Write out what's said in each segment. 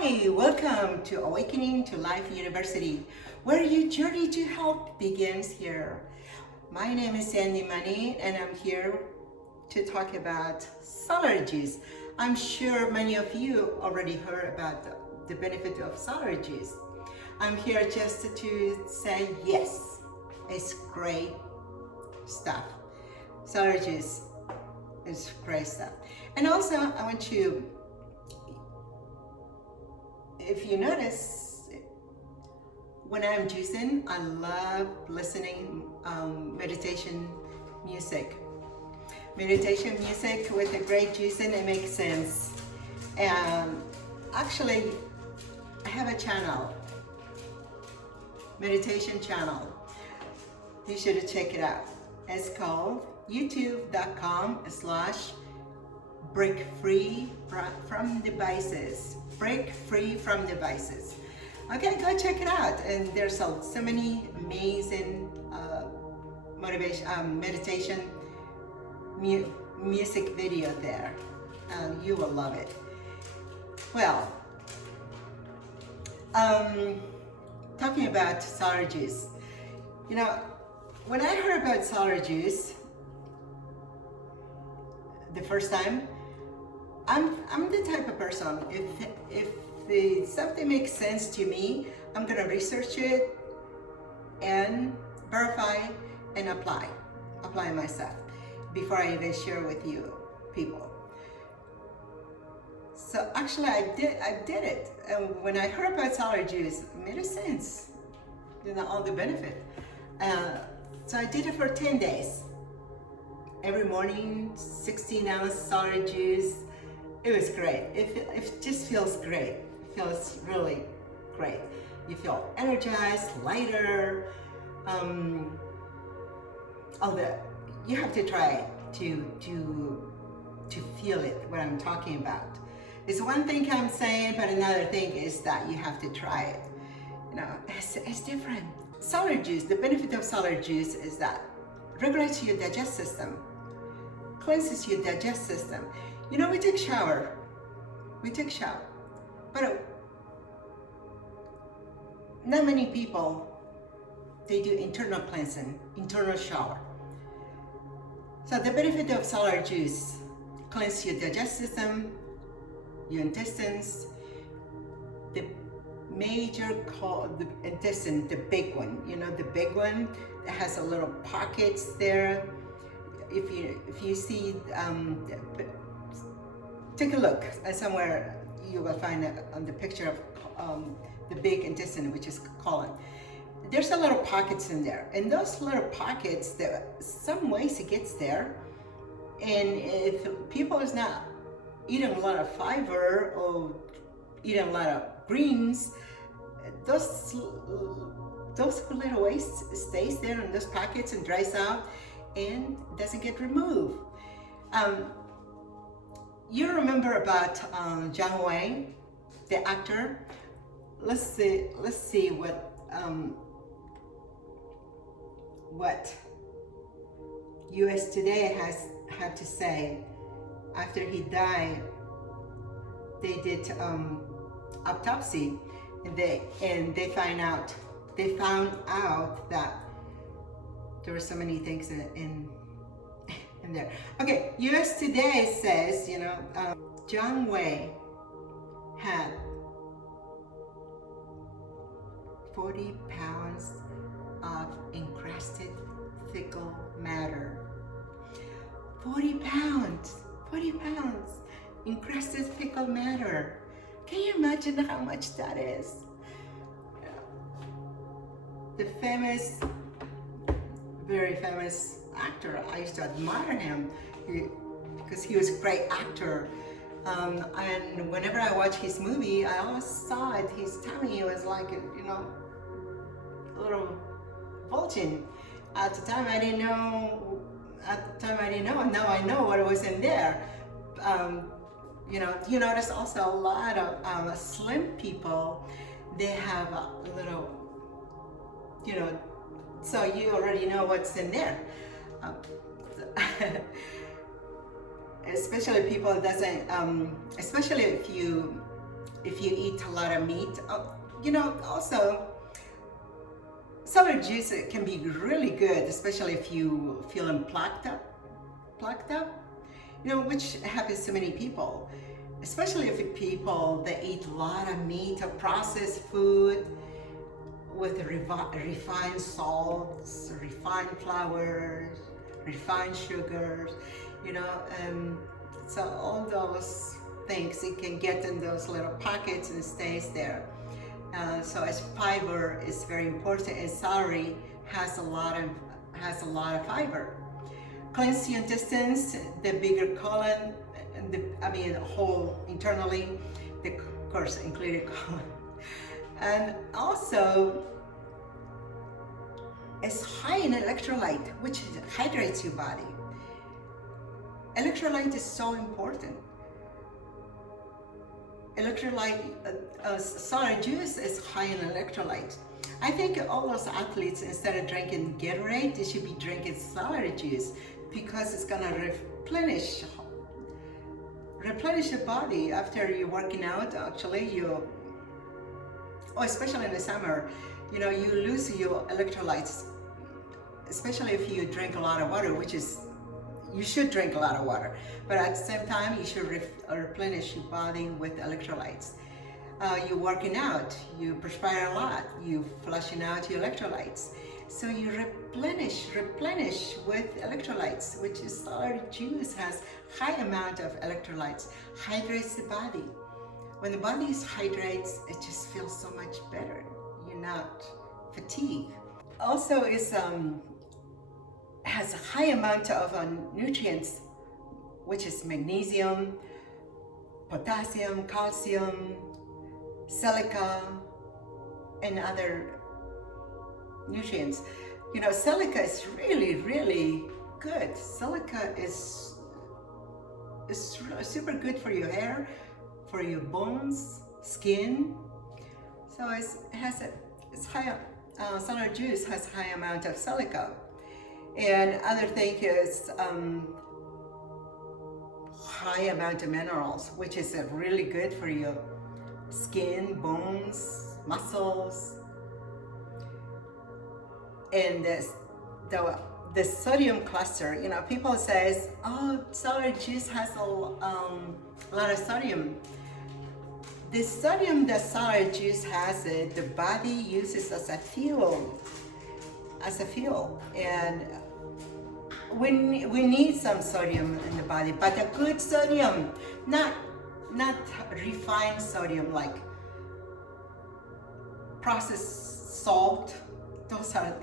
Hi, welcome to Awakening to Life University, where your journey to health begins here. My name is Sandy Money, and I'm here to talk about celery juice. I'm sure many of you already heard about the benefit of celery juice. I'm here just to say yes, it's great stuff. Celery juice is great stuff. And also, I want you, if you notice, when I'm juicing, I love listening meditation music. Meditation music with a great juicing, it makes sense. And actually, I have a channel, meditation channel. You should check it out. It's called youtube.com/break free from devices. Break free from devices. Okay, go check it out. And there's so many amazing meditation music video there. You will love it. Well, talking about celery juice. You know, when I heard about celery juice the first time, I'm the type of person, if something makes sense to me, I'm gonna research it and verify and apply myself before I even share with you people. So actually I did it. And when I heard about celery juice, it made sense, you know, all the benefit. So I did it for 10 days. Every morning, 16-ounce celery juice. It was great. It just feels great. It feels really great. You feel energized, lighter. You have to try it to feel it, what I'm talking about. It's one thing I'm saying, but another thing is that you have to try it. You know, it's different. Celery juice, the benefit of celery juice is that regulates your digestive system, cleanses your digestive system. You know, we take shower, but not many people, they do internal cleansing, internal shower. So the benefit of celery juice, cleanse your digestive system, your intestines, the intestine, the big one, you know, the big one that has a little pockets there. If you see, take a look somewhere, you will find it on the picture of the big intestine, which is colon. There's a lot of pockets in there, and those little pockets, some ways it gets there, and if people is not eating a lot of fiber or eating a lot of greens, those little waste stays there in those pockets and dries out and doesn't get removed. You remember about Zhang Wei, the actor? Let's see what US Today had to say after he died. They did autopsy, and they found out that there were so many things in there. Okay, US Today says, you know, Zhang Wei had 40 pounds of encrusted fecal matter. 40 pounds, encrusted fecal matter. Can you imagine how much that is? The famous, very famous actor, I used to admire him because he was a great actor. And whenever I watch his movie, I always saw it, his tummy was like, you know, a little bulging. At the time I didn't know, now I know what was in there. You know, you notice also a lot of slim people, they have a little, you know, so you already know what's in there. Especially people doesn't, especially if you if you eat a lot of meat. Also, celery juice can be really good, especially if you feeling plucked up, which happens to many people, especially if people that eat a lot of meat or processed food with refined salts, refined flours, refined sugars, so all those things, it can get in those little pockets and stays there. So as fiber is very important, and celery has a lot of fiber. Cleanse your intestines, the bigger colon, whole internally, of course included colon, and also it's high in electrolyte, which hydrates your body. Electrolyte is so important. Celery juice is high in electrolyte. I think all those athletes, instead of drinking Gatorade, they should be drinking celery juice, because it's gonna replenish your body after you're working out. Actually, especially in the summer, you lose your electrolytes, especially if you drink a lot of water, which is, you should drink a lot of water, but at the same time, you should replenish your body with electrolytes. You're working out, you perspire a lot, you flushing out your electrolytes. So you replenish with electrolytes, which is celery juice has high amount of electrolytes, hydrates the body. When the body is hydrates, it just feels so much better. You're not fatigued. Also, has a high amount of nutrients, which is magnesium, potassium, calcium, silica, and other nutrients. Silica is really, really good. Silica is super good for your hair, for your bones, skin. So celery juice has high amount of silica. And other thing is high amount of minerals, which is really good for your skin, bones, muscles. And the sodium cluster, people says, oh, celery juice has a lot of sodium. The sodium that celery juice has, the body uses as a fuel. And we need some sodium in the body, but a good sodium, not refined sodium like processed salt. Those are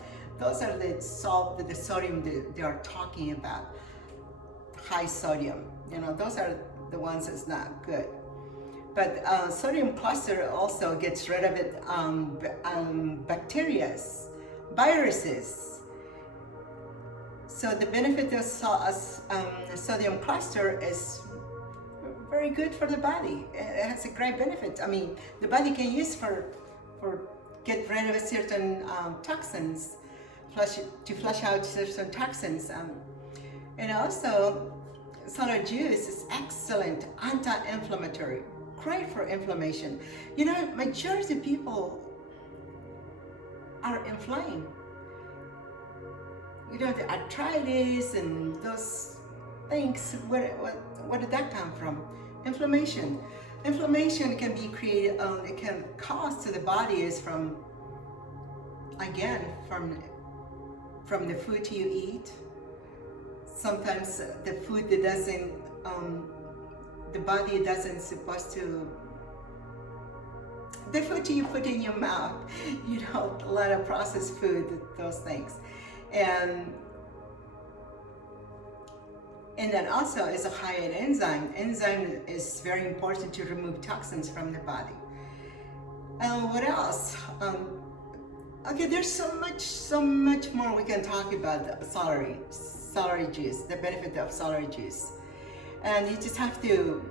the salt, the sodium that they are talking about. High sodium, those are the ones that's not good. But sodium cluster also gets rid of it, bacteria, viruses. So the benefit of sodium cluster is very good for the body. It has a great benefit. The body can use for get rid of certain toxins, to flush out certain toxins. And also, celery juice is excellent anti-inflammatory, great for inflammation. Majority of people are inflamed. The arthritis and those things, where did that come from? Inflammation. Inflammation can be created, it can cause to the body is from the food you eat. Sometimes the food that doesn't, the body doesn't supposed to, the food you put in your mouth, a lot of processed food, those things. And then also is a high in enzyme. Enzyme is very important to remove toxins from the body. What else? Okay, there's so much more we can talk about celery juice, the benefit of celery juice. And you just have to,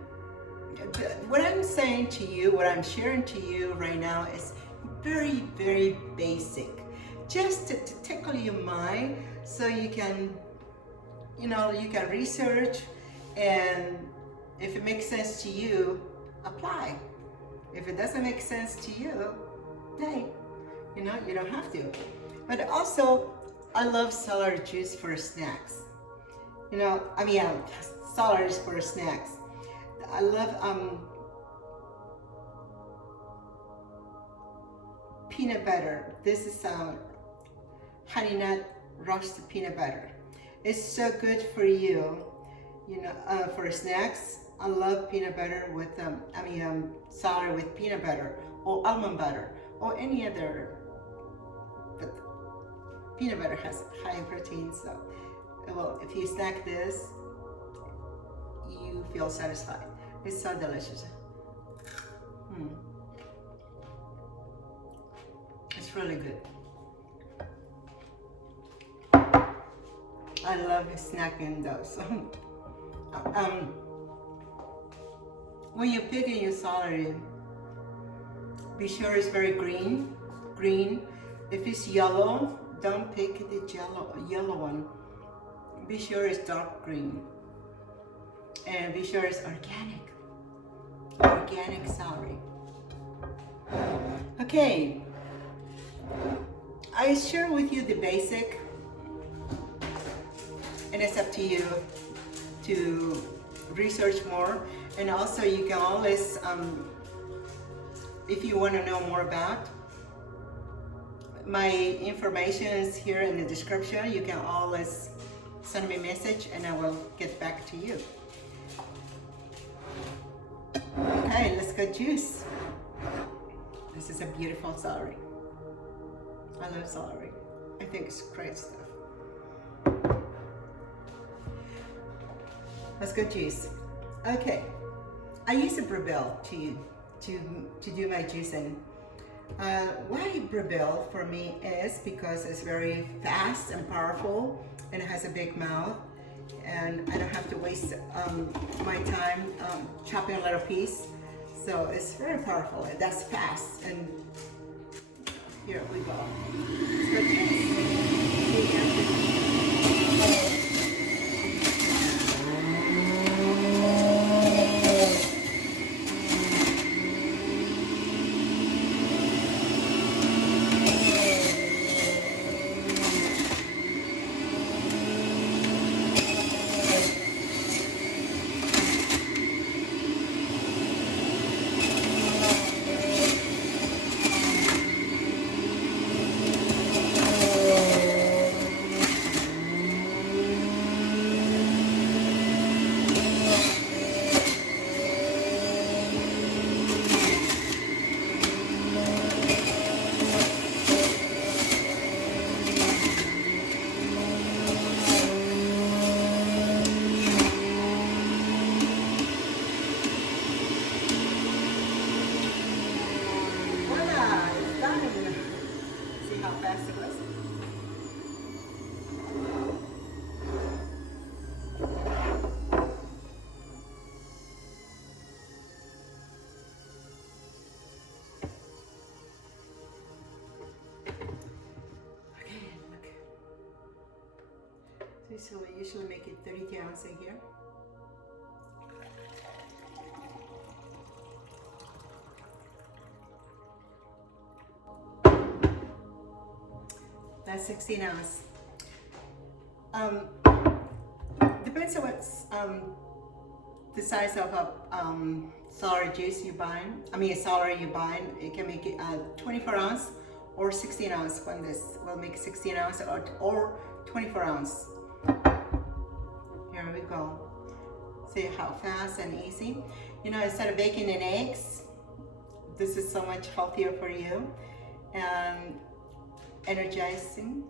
what I'm saying to you, what I'm sharing to you right now is very, very basic. Just to tickle your mind so you can, you can research, and if it makes sense to you, apply. If it doesn't make sense to you, hey, you know, you don't have to. But also, I love celery juice for snacks. You know, celery for snacks. I love peanut butter. This is honey nut roasted peanut butter. It's so good for you, you know, for snacks. I love peanut butter with celery with peanut butter or almond butter or any other. But peanut butter has high protein, so well, if you snack this, you feel satisfied. It's so delicious. It's really good. I love snacking those. When you're picking your celery, be sure it's very green. If it's yellow, don't pick the yellow one. Be sure it's dark green. And be sure it's organic celery. Okay, I share with you the basic, and it's up to you to research more. And also you can always, if you want to know more about, my information is here in the description. You can always send me a message and I will get back to you. Okay, let's go juice. This is a beautiful celery. I love celery. I think it's great stuff. Let's go juice. Okay, I use a bile to do my juicing. Why bile for me is because it's very fast and powerful, and it has a big mouth, and I don't have to waste my time chopping a little piece. So it's very powerful. That's fast, and here we go. Let's go juice. So I usually make it 32 ounces here. That's 16 ounces. Depends on what's the size of a celery juice you buy. Celery you buy. It can make it 24 ounce or 16 ounce. When this will make 16 ounce or 24 ounce. Here we go. See how fast and easy. You know, instead of bacon and eggs, this is so much healthier for you and energizing.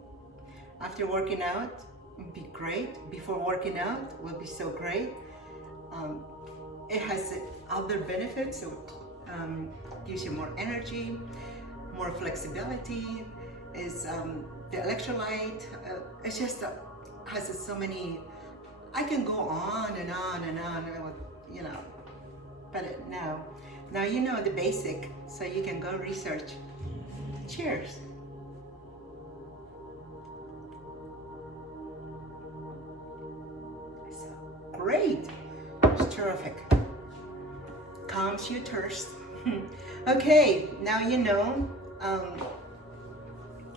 After working out, it'd be great. Before working out, will be so great. It has other benefits. It gives you more energy, more flexibility. Is the electrolyte. It's just has so many. I can go on and on and on, you know, but now you know the basic, so you can go research. Cheers. So great. It's terrific. Calms your thirst. Okay, now you know.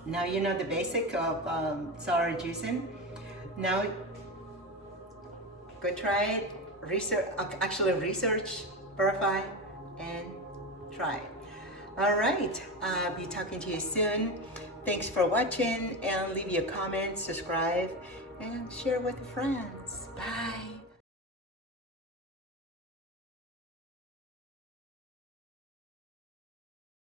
Now you know the basic of celery juicing. Now go try it. Research, verify, and try. All right, I'll be talking to you soon. Thanks for watching, and leave your comments, subscribe, and share with friends. Bye.